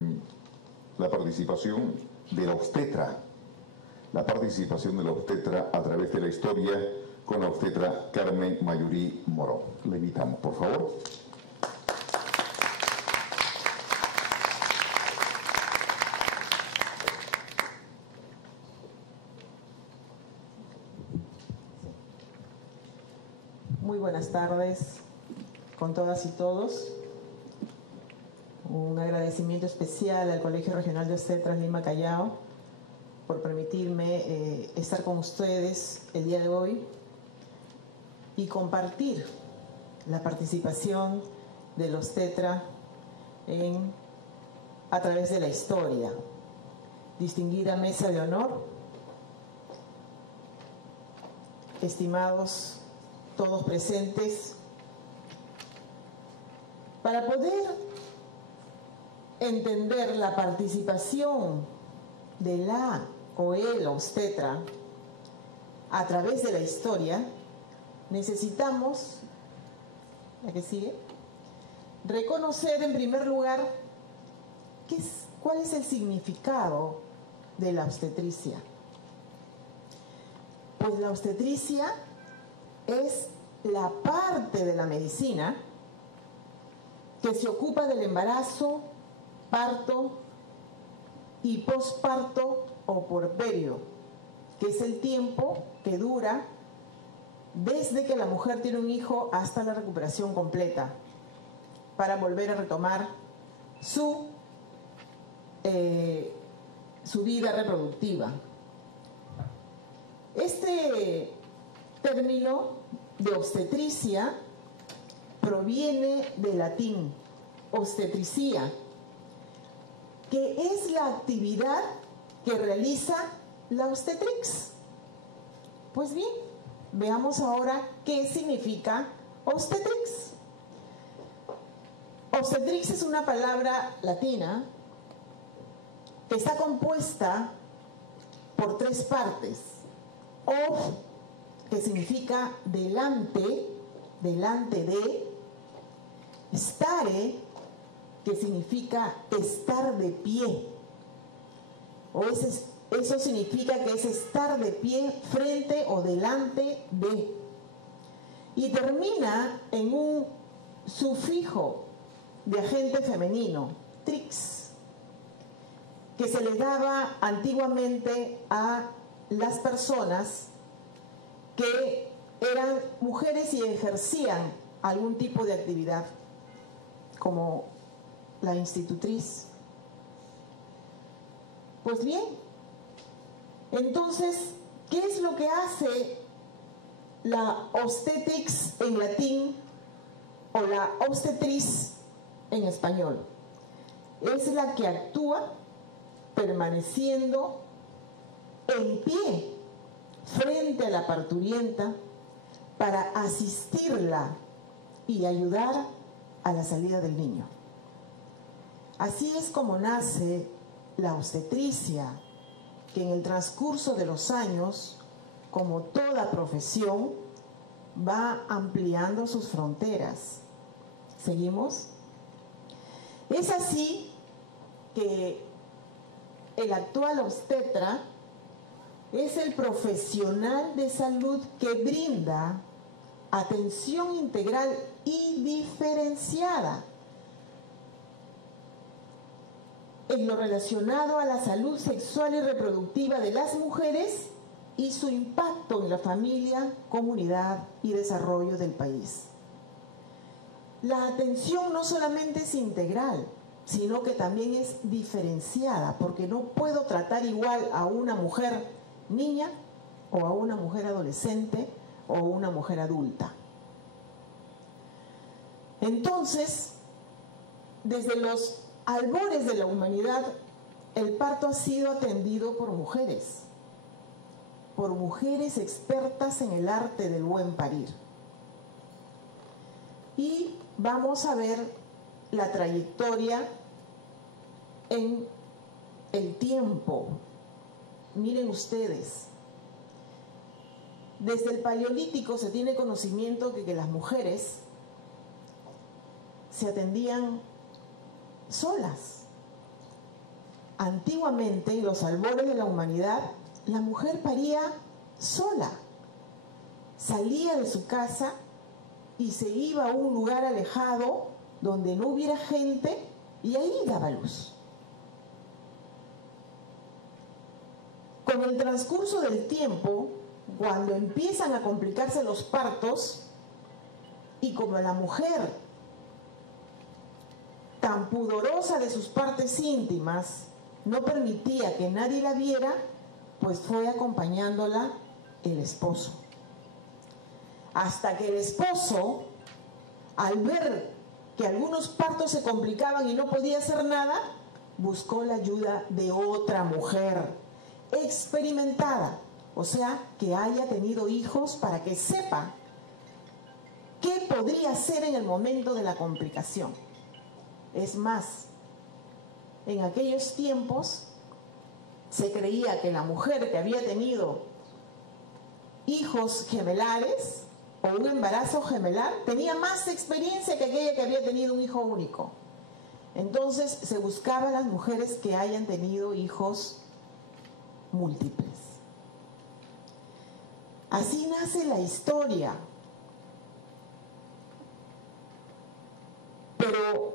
la participación de la obstetra, a través de la historia con la obstetra Carmen Mayurí Morón. Le invitamos, por favor. Muy buenas tardes con todas y todos. Un agradecimiento especial al Colegio Regional de Obstetras Lima Callao por permitirme estar con ustedes el día de hoy y compartir la participación del obstetra a través de la historia. Distinguida mesa de honor, estimados todos presentes, para poder entender la participación de la o el obstetra a través de la historia, necesitamos, la que sigue, reconocer en primer lugar cuál es el significado de la obstetricia. Pues la obstetricia es la parte de la medicina que se ocupa del embarazo, parto y posparto o puerperio, que es el tiempo que dura desde que la mujer tiene un hijo hasta la recuperación completa, para volver a retomar su vida reproductiva. Este término de obstetricia proviene del latín obstetricia, que es la actividad que realiza la obstetrix. Pues bien, veamos ahora qué significa obstetrix. Obstetrix es una palabra latina que está compuesta por tres partes. Ob, que significa delante de; stare, que significa estar de pie, eso significa que es estar de pie frente o delante de, y termina en un sufijo de agente femenino, trix, que se le daba antiguamente a las personas que eran mujeres y ejercían algún tipo de actividad, como la institutriz. Pues bien, entonces, ¿qué es lo que hace la obstetrix en latín o la obstetriz en español? Es la que actúa permaneciendo en pie frente a la parturienta para asistirla y ayudar a la salida del niño. Así es como nace la obstetricia, que en el transcurso de los años, como toda profesión, va ampliando sus fronteras. ¿Seguimos? Es así que el actual obstetra es el profesional de salud que brinda atención integral y diferenciada en lo relacionado a la salud sexual y reproductiva de las mujeres y su impacto en la familia, comunidad y desarrollo del país. La atención no solamente es integral, sino que también es diferenciada, porque no puedo tratar igual a una mujer niña o a una mujer adolescente o una mujer adulta. Entonces, desde los albores de la humanidad, el parto ha sido atendido por mujeres expertas en el arte del buen parir. Y vamos a ver la trayectoria en el tiempo. Miren ustedes, desde el Paleolítico se tiene conocimiento que las mujeres se atendían solas, Antiguamente, en los albores de la humanidad, la mujer paría sola. Salía de su casa y se iba a un lugar alejado donde no hubiera gente y ahí daba luz. Con el transcurso del tiempo, cuando empiezan a complicarse los partos, y como la mujer, tan pudorosa de sus partes íntimas, no permitía que nadie la viera, pues fue acompañándola el esposo. Hasta que el esposo, al ver que algunos partos se complicaban y no podía hacer nada, buscó la ayuda de otra mujer experimentada, o sea, que haya tenido hijos para que sepa qué podría hacer en el momento de la complicación. Es más, en aquellos tiempos se creía que la mujer que había tenido hijos gemelares o un embarazo gemelar tenía más experiencia que aquella que había tenido un hijo único. Entonces se buscaba a las mujeres que hayan tenido hijos múltiples. Así nace la historia. Pero,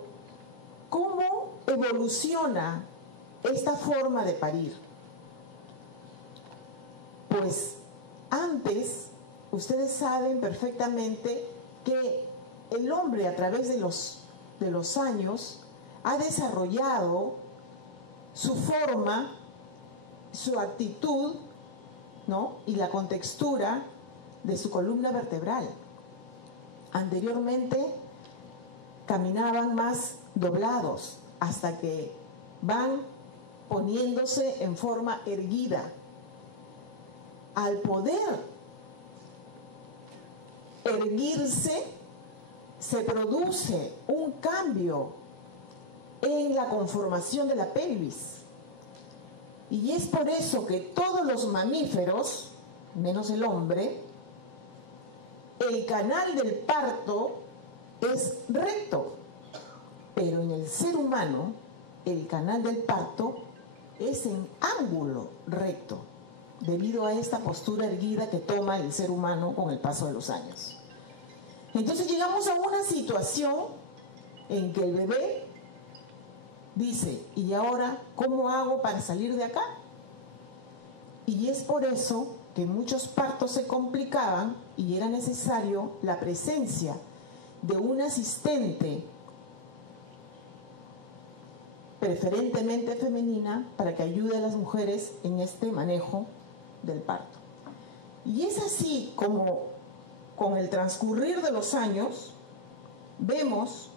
¿cómo evoluciona esta forma de parir? Pues antes, ustedes saben perfectamente que el hombre a través de los años ha desarrollado su forma, su actitud, ¿no? Y la contextura de su columna vertebral. Anteriormente caminaban más doblados hasta que van poniéndose en forma erguida. Al poder erguirse, se produce un cambio en la conformación de la pelvis. Y es por eso que todos los mamíferos, menos el hombre, el canal del parto es recto, pero en el ser humano el canal del parto es en ángulo recto, debido a esta postura erguida que toma el ser humano con el paso de los años. Entonces llegamos a una situación en que el bebé dice, ¿y ahora cómo hago para salir de acá? Y es por eso que muchos partos se complicaban y era necesario la presencia de un asistente, preferentemente femenina, para que ayude a las mujeres en este manejo del parto. Y es así como con el transcurrir de los años vemos,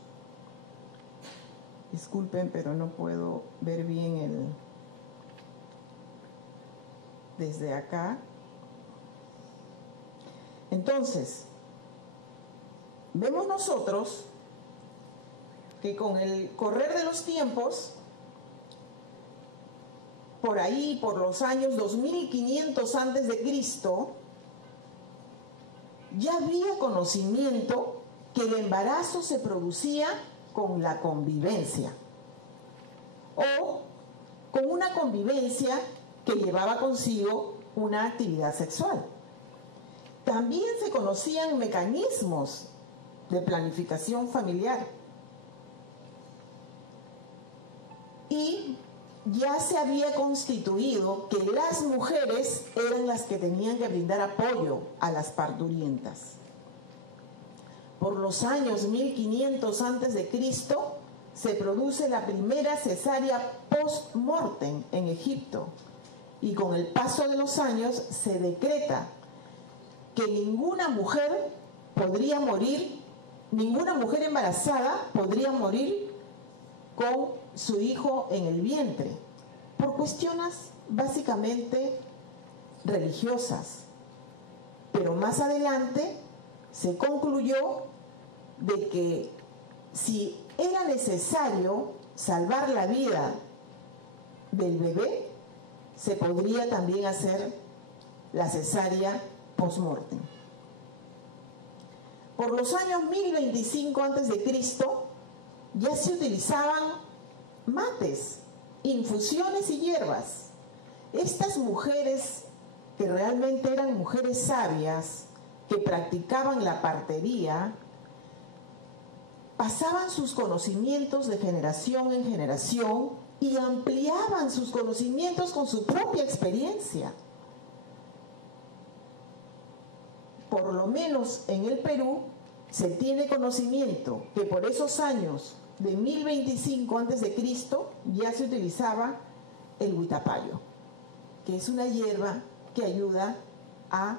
disculpen, pero no puedo ver bien desde acá. Entonces, vemos nosotros que con el correr de los tiempos, por ahí, por los años 2500 antes de Cristo, ya había conocimiento que el embarazo se producía con la convivencia o con una convivencia que llevaba consigo una actividad sexual. También se conocían mecanismos de planificación familiar y ya se había constituido que las mujeres eran las que tenían que brindar apoyo a las parturientas. Por los años 1500 antes de Cristo se produce la primera cesárea post-mortem en Egipto y con el paso de los años se decreta que ninguna mujer podría morir, ninguna mujer embarazada podría morir con su hijo en el vientre, por cuestiones básicamente religiosas. Pero más adelante se concluyó de que si era necesario salvar la vida del bebé, se podría también hacer la cesárea post-mortem. Por los años 1025 a.C. ya se utilizaban mates infusiones y hierbas. Estas mujeres, que realmente eran mujeres sabias, que practicaban la partería, pasaban sus conocimientos de generación en generación y ampliaban sus conocimientos con su propia experiencia. Por lo menos en el Perú se tiene conocimiento que por esos años de 1025 a.C. ya se utilizaba el huitapayo, que es una hierba que ayuda a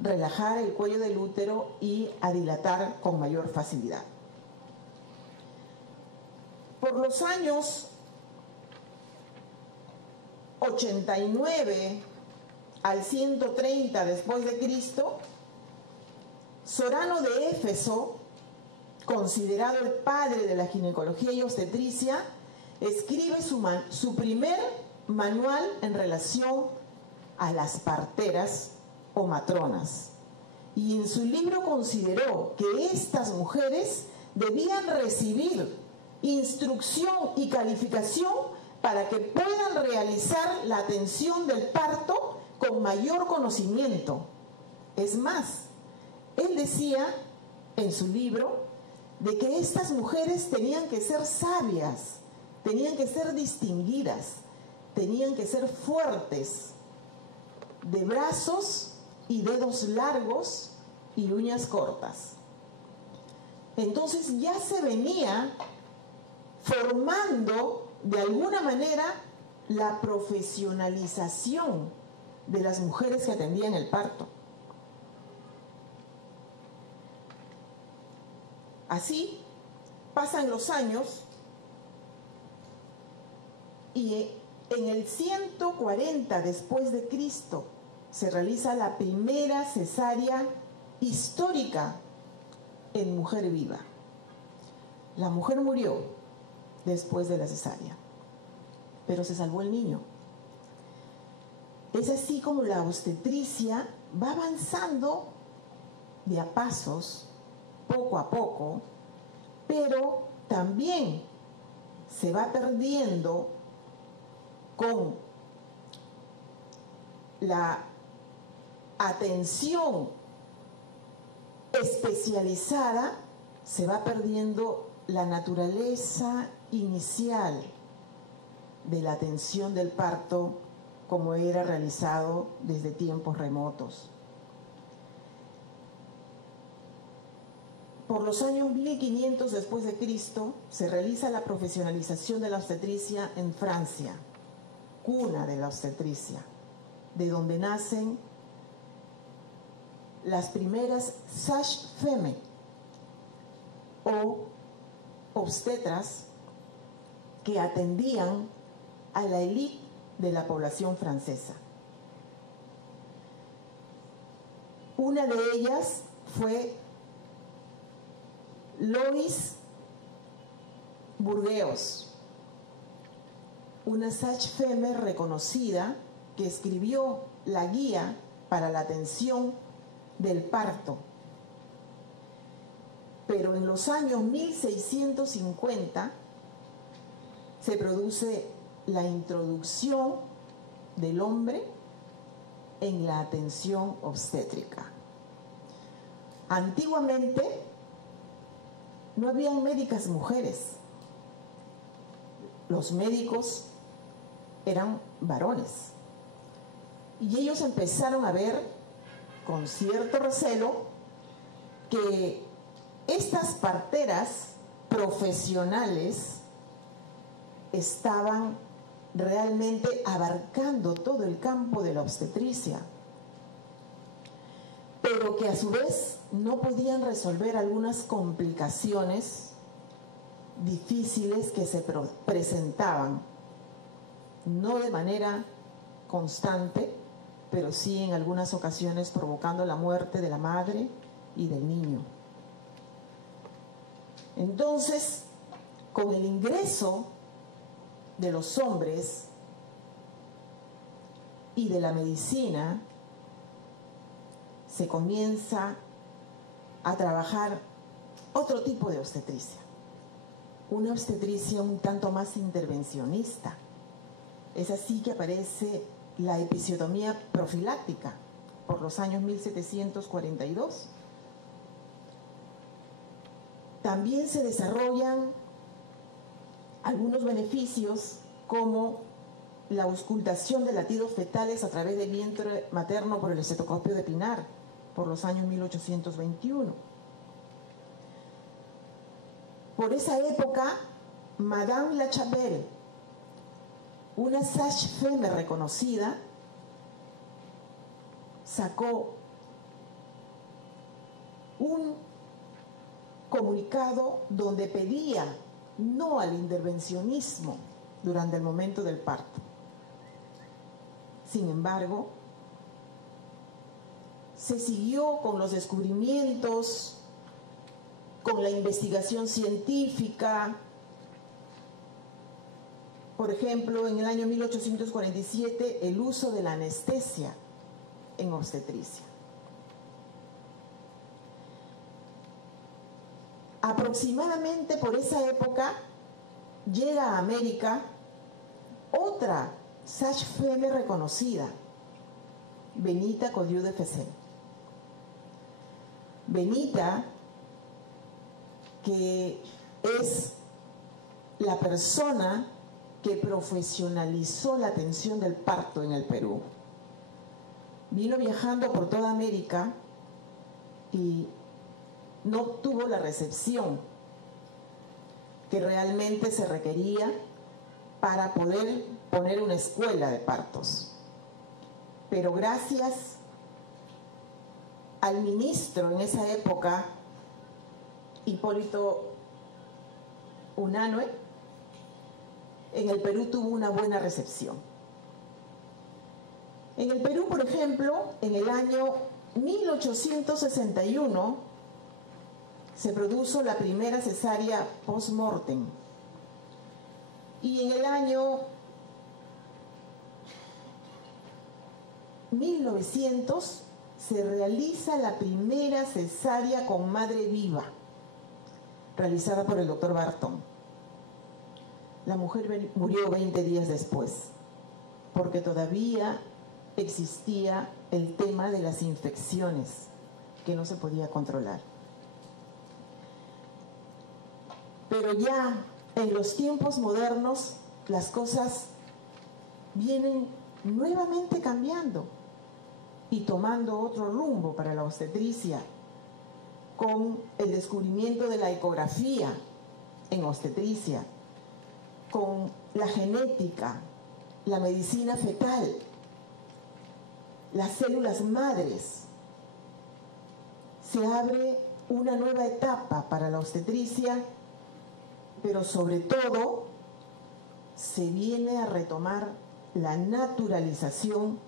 relajar el cuello del útero y a dilatar con mayor facilidad. Por los años 89 al 130 después de Cristo, Sorano de Éfeso, considerado el padre de la ginecología y obstetricia, escribe su primer manual en relación a las parteras o matronas. Y en su libro consideró que estas mujeres debían recibir instrucción y calificación para que puedan realizar la atención del parto con mayor conocimiento. Es más, él decía en su libro de que estas mujeres tenían que ser sabias, tenían que ser distinguidas, tenían que ser fuertes, de brazos y dedos largos y uñas cortas. Entonces ya se venía formando de alguna manera la profesionalización de las mujeres que atendían el parto. Así pasan los años y en el 140 después de Cristo se realiza la primera cesárea histórica en mujer viva. La mujer murió después de la cesárea, pero se salvó el niño. Es así como la obstetricia va avanzando de a pasos, poco a poco, pero también se va perdiendo con la atención especializada, se va perdiendo la naturaleza inicial de la atención del parto como era realizado desde tiempos remotos. Por los años 1500 después de Cristo se realiza la profesionalización de la obstetricia en Francia, cuna de la obstetricia, de donde nacen las primeras sages-femmes o obstetras que atendían a la élite de la población francesa. Una de ellas fue Lois Bourgeois, una sage-femme reconocida que escribió la guía para la atención del parto. Pero en los años 1650 se produce la introducción del hombre en la atención obstétrica. Antiguamente no habían médicas mujeres. Los médicos eran varones. Y ellos empezaron a ver con cierto recelo que estas parteras profesionales estaban realmente abarcando todo el campo de la obstetricia, pero que a su vez no podían resolver algunas complicaciones difíciles que se presentaban, no de manera constante, pero sí en algunas ocasiones provocando la muerte de la madre y del niño. Entonces, con el ingreso de los hombres y de la medicina, se comienza a trabajar otro tipo de obstetricia, una obstetricia un tanto más intervencionista. Es así que aparece la episiotomía profiláctica por los años 1742. También se desarrollan algunos beneficios como la auscultación de latidos fetales a través del vientre materno por el estetoscopio de Pinar por los años 1821. Por esa época, Madame Lachapelle, una sage-femme reconocida, sacó un comunicado donde pedía no al intervencionismo durante el momento del parto. Sin embargo, se siguió con los descubrimientos, con la investigación científica. Por ejemplo, en el año 1847, el uso de la anestesia en obstetricia. Aproximadamente por esa época llega a América otra sage-femme reconocida, Benita Codieu de Fessel. Benita, que es la persona que profesionalizó la atención del parto en el Perú. Vino viajando por toda América y no obtuvo la recepción que realmente se requería para poder poner una escuela de partos. Pero gracias al ministro en esa época, Hipólito Unanue, en el Perú tuvo una buena recepción. En el Perú, por ejemplo, en el año 1861 se produjo la primera cesárea post-mortem. Y en el año 1900 se realiza la primera cesárea con madre viva, realizada por el doctor Barton. La mujer murió 20 días después, porque todavía existía el tema de las infecciones que no se podía controlar. Pero ya en los tiempos modernos las cosas vienen nuevamente cambiando y tomando otro rumbo para la obstetricia, con el descubrimiento de la ecografía en obstetricia, con la genética, la medicina fetal, las células madres. Se abre una nueva etapa para la obstetricia, pero sobre todo se viene a retomar la naturalización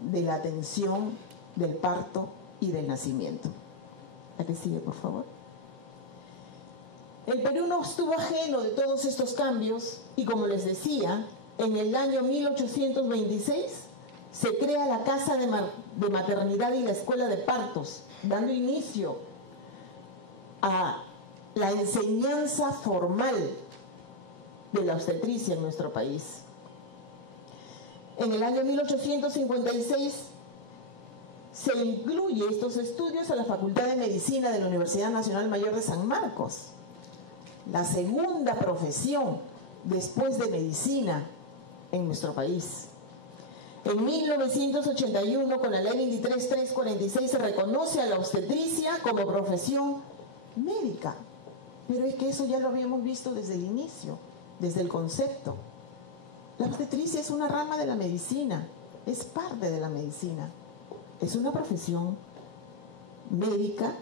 de la atención del parto y del nacimiento. ¿La que sigue, por favor? El Perú no estuvo ajeno de todos estos cambios y, como les decía, en el año 1826 se crea la Casa de Maternidad y la Escuela de Partos, dando inicio a la enseñanza formal de la obstetricia en nuestro país. En el año 1856 se incluye estos estudios a la Facultad de Medicina de la Universidad Nacional Mayor de San Marcos, la segunda profesión después de medicina en nuestro país. En 1981, con la Ley 23.346, se reconoce a la obstetricia como profesión médica. Pero es que eso ya lo habíamos visto desde el inicio, desde el concepto. La obstetricia es una rama de la medicina, es parte de la medicina. Es una profesión médica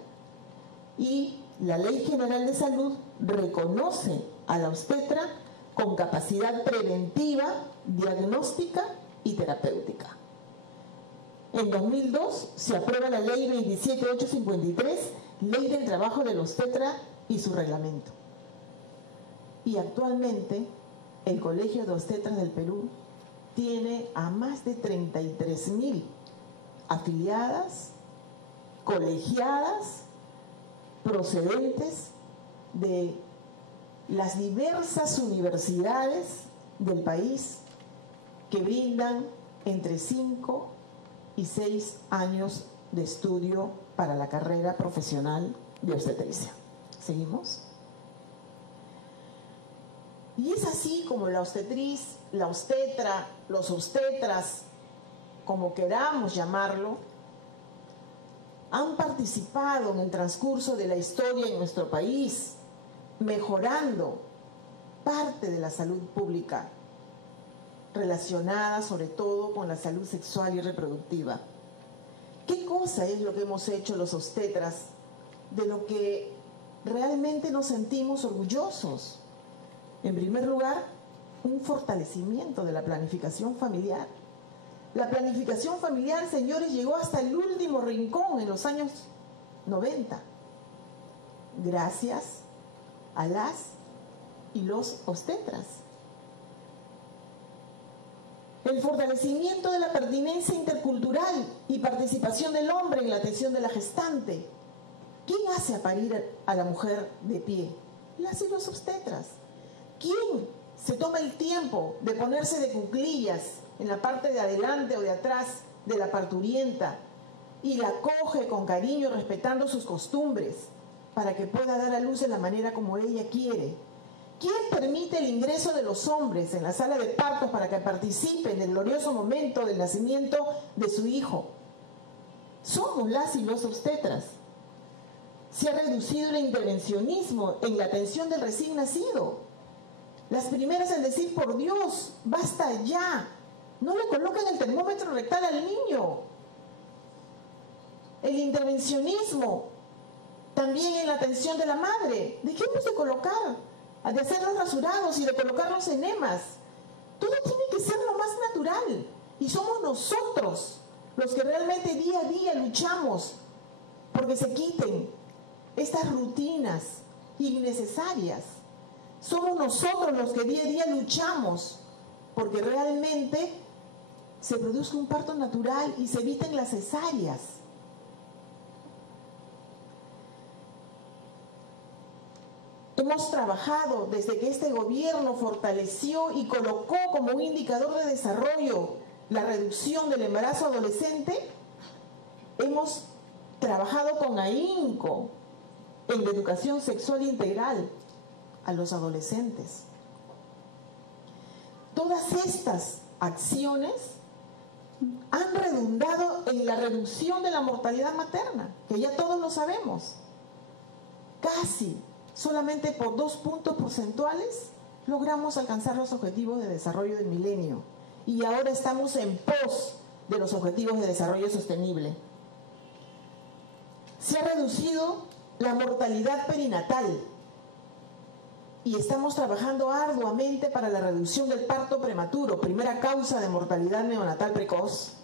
y la Ley General de Salud reconoce a la obstetra con capacidad preventiva, diagnóstica y terapéutica. En 2002 se aprueba la Ley 27.853, Ley del Trabajo del Obstetra y su reglamento. Y actualmente el Colegio de Obstetras del Perú tiene a más de 33.000 afiliadas, colegiadas, procedentes de las diversas universidades del país que brindan entre 5 y 6 años de estudio para la carrera profesional de obstetricia. ¿Seguimos? Y es así como la obstetriz, la obstetra, los obstetras, como queramos llamarlo, han participado en el transcurso de la historia en nuestro país, mejorando parte de la salud pública, relacionada sobre todo con la salud sexual y reproductiva. ¿Qué cosa es lo que hemos hecho los obstetras, de lo que realmente nos sentimos orgullosos? En primer lugar, un fortalecimiento de la planificación familiar. La planificación familiar, señores, llegó hasta el último rincón en los años 90, gracias a las y los obstetras. El fortalecimiento de la pertinencia intercultural y participación del hombre en la atención de la gestante. ¿Quién hace a parir a la mujer de pie? Las y los obstetras. ¿Quién se toma el tiempo de ponerse de cuclillas en la parte de adelante o de atrás de la parturienta y la coge con cariño, respetando sus costumbres, para que pueda dar a luz de la manera como ella quiere? ¿Quién permite el ingreso de los hombres en la sala de partos para que participen del glorioso momento del nacimiento de su hijo? Somos las y los obstetras. Se ha reducido el intervencionismo en la atención del recién nacido. Las primeras en decir, por Dios, basta ya, no le coloquen el termómetro rectal al niño. El intervencionismo, también en la atención de la madre. Dejemos de colocar, de hacer los rasurados y de colocar los enemas. Todo tiene que ser lo más natural. Y somos nosotros los que realmente día a día luchamos porque se quiten estas rutinas innecesarias. Somos nosotros los que día a día luchamos porque realmente se produzca un parto natural y se eviten las cesáreas. Hemos trabajado desde que este gobierno fortaleció y colocó como un indicador de desarrollo la reducción del embarazo adolescente. Hemos trabajado con ahínco en la educación sexual integral a los adolescentes. Todas estas acciones han redundado en la reducción de la mortalidad materna, que ya todos lo sabemos. Casi solamente por 2 puntos porcentuales logramos alcanzar los objetivos de desarrollo del milenio, y ahora estamos en pos de los objetivos de desarrollo sostenible. Se ha reducido la mortalidad perinatal y estamos trabajando arduamente para la reducción del parto prematuro, primera causa de mortalidad neonatal precoz.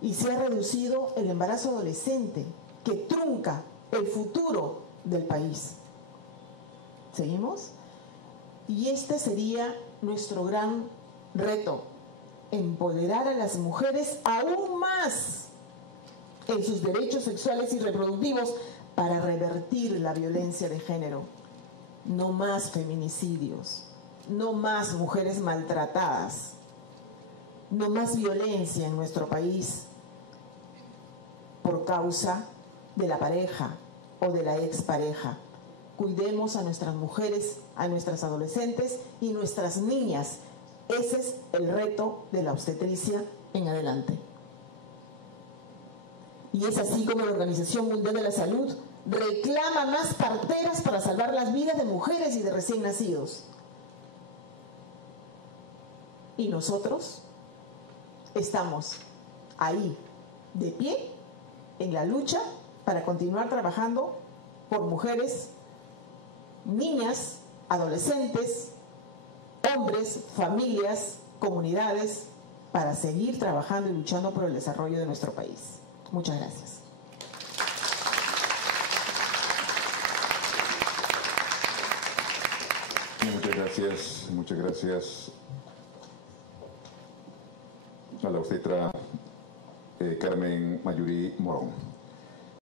Y se ha reducido el embarazo adolescente, que trunca el futuro del país. ¿Seguimos? Y este sería nuestro gran reto: empoderar a las mujeres aún más en sus derechos sexuales y reproductivos para revertir la violencia de género. No más feminicidios, no más mujeres maltratadas, no más violencia en nuestro país por causa de la pareja o de la expareja. Cuidemos a nuestras mujeres, a nuestras adolescentes y nuestras niñas. Ese es el reto de la obstetricia en adelante. Y es así como la Organización Mundial de la Salud reclama más parteras para salvar las vidas de mujeres y de recién nacidos. Y nosotros estamos ahí, de pie, en la lucha para continuar trabajando por mujeres, niñas, adolescentes, hombres, familias, comunidades, para seguir trabajando y luchando por el desarrollo de nuestro país. Muchas gracias. Muchas gracias a la obstetra Carmen Mayurí Morón.